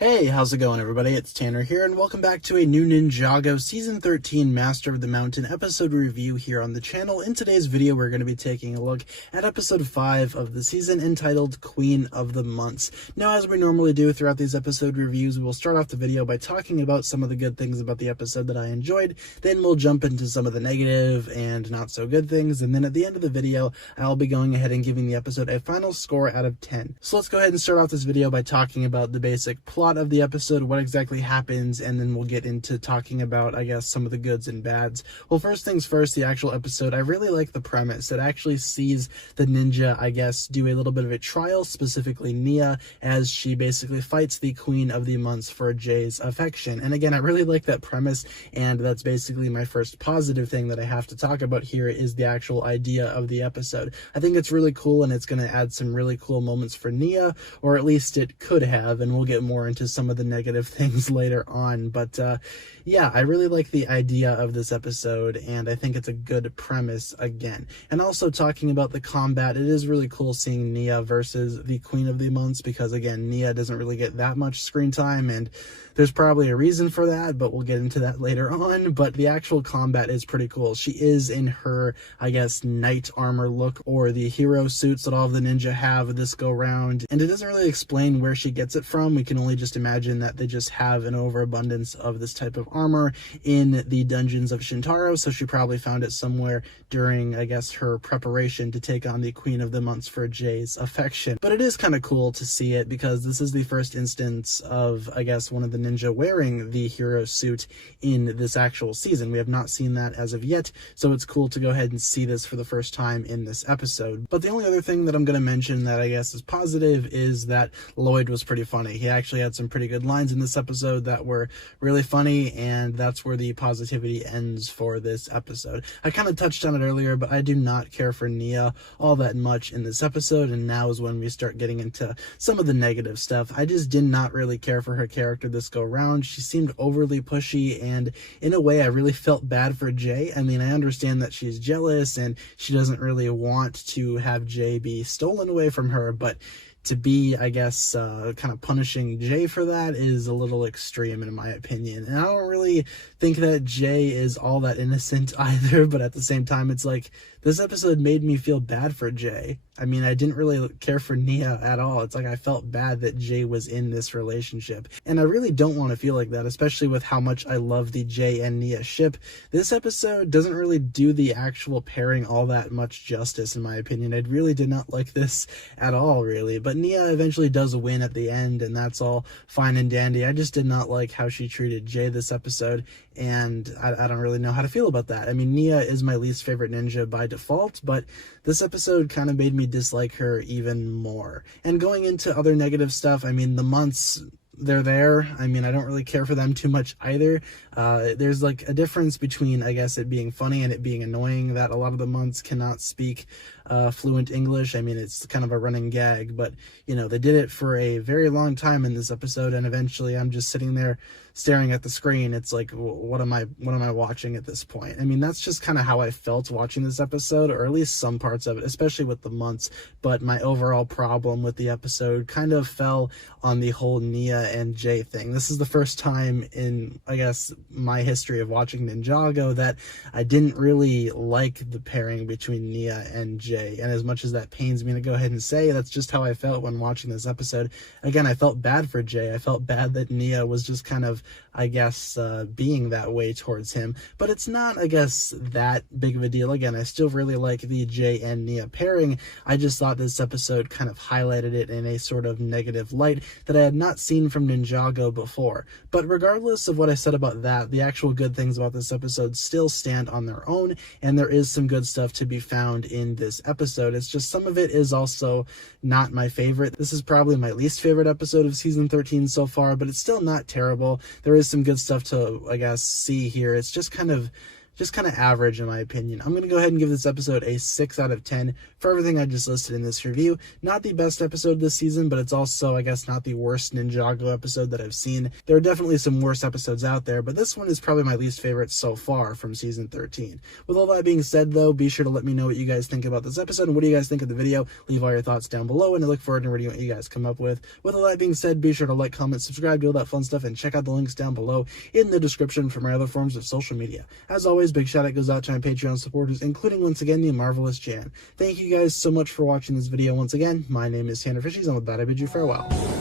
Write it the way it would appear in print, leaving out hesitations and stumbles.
Hey, how's it going, everybody? It's Tanner here, and welcome back to a new Ninjago Season 13 Master of the Mountain episode review here on the channel. In today's video, we're going to be taking a look at episode 5 of the season, entitled Queen of the Munce. Now, as we normally do throughout these episode reviews, we will start off the video by talking about some of the good things about the episode that I enjoyed, then we'll jump into some of the negative and not so good things, and then at the end of the video, I'll be going ahead and giving the episode a final score out of 10. So let's go ahead and start off this video by talking about the basic plot of the episode, what exactly happens, and then we'll get into talking about, I guess, some of the goods and bads. Well, first things first, the actual episode, I really like the premise. It actually sees the ninja, I guess, do a little bit of a trial, specifically Nia, as she basically fights the Queen of the Munce for Jay's affection. And again, I really like that premise, and that's basically my first positive thing that I have to talk about here is the actual idea of the episode. I think it's really cool, and it's going to add some really cool moments for Nia, or at least it could have, and we'll get more into some of the negative things later on. But yeah, I really like the idea of this episode, and I think it's a good premise again. And also talking about the combat, it is really cool seeing Nia versus the Queen of the Munce, because again, Nia doesn't really get that much screen time, and there's probably a reason for that, but we'll get into that later on. But the actual combat is pretty cool. She is in her, I guess, knight armor look, or the hero suits that all of the ninja have this go round, and it doesn't really explain where she gets it from. We can only just imagine that they just have an overabundance of this type of armor in the dungeons of Shintaro, so she probably found it somewhere during, I guess, her preparation to take on the Queen of the Munce for Jay's affection. But it is kind of cool to see it, because this is the first instance of, I guess, one of the ninja wearing the hero suit in this actual season. We have not seen that as of yet, so it's cool to go ahead and see this for the first time in this episode. But the only other thing that I'm going to mention that I guess is positive is that Lloyd was pretty funny. He actually had some pretty good lines in this episode that were really funny, and that's where the positivity ends for this episode. I kind of touched on it earlier, but I do not care for Nia all that much in this episode, and now is when we start getting into some of the negative stuff. I just did not really care for her character this go round. She seemed overly pushy, and in a way I really felt bad for Jay. I mean, I understand that she's jealous and she doesn't really want to have Jay be stolen away from her, but to be, I guess, kind of punishing Jay for that is a little extreme in my opinion. And I don't really think that Jay is all that innocent either, but at the same time, it's like, this episode made me feel bad for Jay. I mean, I didn't really care for Nia at all. It's like I felt bad that Jay was in this relationship. And I really don't want to feel like that, especially with how much I love the Jay and Nia ship. This episode doesn't really do the actual pairing all that much justice, in my opinion. I really did not like this at all, really. But Nia eventually does win at the end, and that's all fine and dandy. I just did not like how she treated Jay this episode, and I don't really know how to feel about that. I mean, Nia is my least favorite ninja by default, but this episode kind of made me dislike her even more. And going into other negative stuff, I mean, the Munce, they're there. I mean, I don't really care for them too much either. There's like a difference between, I guess, it being funny and it being annoying that a lot of the Munce cannot speak fluent English. I mean, it's kind of a running gag, but you know, they did it for a very long time in this episode, and eventually I'm just sitting there staring at the screen. It's like, what am I watching at this point? I mean, that's just kind of how I felt watching this episode, or at least some parts of it, especially with the Munce. But my overall problem with the episode kind of fell on the whole Nia and Jay thing. This is the first time in, I guess, my history of watching Ninjago that I didn't really like the pairing between Nia and Jay. And as much as that pains me to go ahead and say, that's just how I felt when watching this episode. Again, I felt bad for Jay. I felt bad that Nia was just kind of, I guess, being that way towards him. But it's not, I guess, that big of a deal. Again, I still really like the Jay and Nia pairing. I just thought this episode kind of highlighted it in a sort of negative light that I had not seen from Ninjago before. But regardless of what I said about that, the actual good things about this episode still stand on their own, and there is some good stuff to be found in this episode. It's just some of it is also not my favorite. This is probably my least favorite episode of season 13 so far, but it's still not terrible. There is some good stuff to, I guess, see here. It's just kind of just kind of average in my opinion. I'm going to go ahead and give this episode a 6 out of 10 for everything I just listed in this review. Not the best episode this season, but it's also, I guess, not the worst Ninjago episode that I've seen. There are definitely some worse episodes out there, but this one is probably my least favorite so far from season 13. With all that being said, though, be sure to let me know what you guys think about this episode and what do you guys think of the video. Leave all your thoughts down below, and I look forward to reading what you guys come up with. With all that being said, be sure to like, comment, subscribe, do all that fun stuff, and check out the links down below in the description for my other forms of social media. As always, big shout out goes out to my Patreon supporters, including once again the marvelous Jan. Thank you guys so much for watching this video once again. My name is TannerFishies, and with that I bid you farewell.